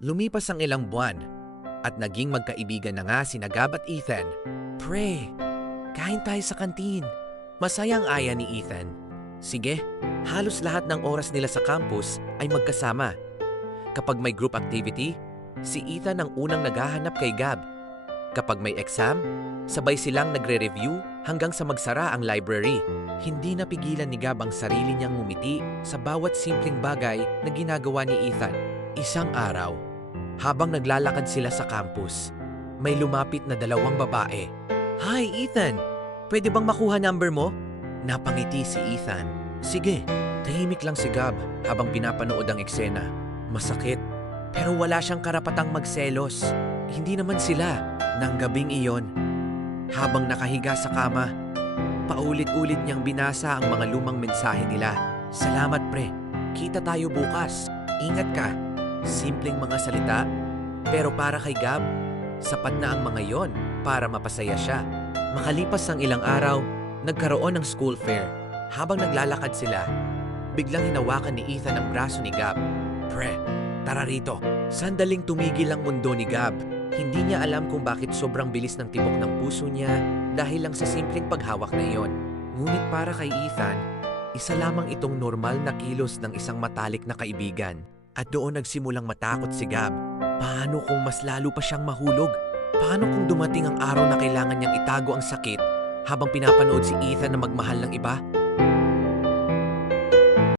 Lumipas ang ilang buwan at naging magkaibigan na nga sina Gab at Ethan. Pre, kain tayo sa kantin. Masaya ang aya ni Ethan. Sige, halos lahat ng oras nila sa campus ay magkasama. Kapag may group activity, si Ethan ang unang naghahanap kay Gab. Kapag may exam, sabay silang nagre-review hanggang sa magsara ang library. Hindi napigilan ni Gab ang sarili niyang ngumiti sa bawat simpleng bagay na ginagawa ni Ethan. Isang araw, habang naglalakad sila sa campus, may lumapit na dalawang babae. Hi, Ethan! Pwede bang makuha number mo? Napangiti si Ethan. Sige, tahimik lang si Gab habang pinapanood ang eksena. Masakit, pero wala siyang karapatang magselos. Hindi naman sila. Nang gabing iyon, habang nakahiga sa kama, paulit-ulit niyang binasa ang mga lumang mensahe nila. Salamat pre, kita tayo bukas. Ingat ka. Simpleng mga salita, pero para kay Gab, sapat na ang mga yon para mapasaya siya. Makalipas ang ilang araw, nagkaroon ng school fair. Habang naglalakad sila, biglang hinawakan ni Ethan ang braso ni Gab. Pre, tara rito. Sandaling tumigil ang mundo ni Gab. Hindi niya alam kung bakit sobrang bilis ng tibok ng puso niya dahil lang sa simpleng paghawak na iyon. Ngunit para kay Ethan, isa lamang itong normal na kilos ng isang matalik na kaibigan. At doon nagsimulang matakot si Gab. Paano kung mas lalo pa siyang mahulog? Paano kung dumating ang araw na kailangan niyang itago ang sakit habang pinapanood si Ethan na magmahal ng iba?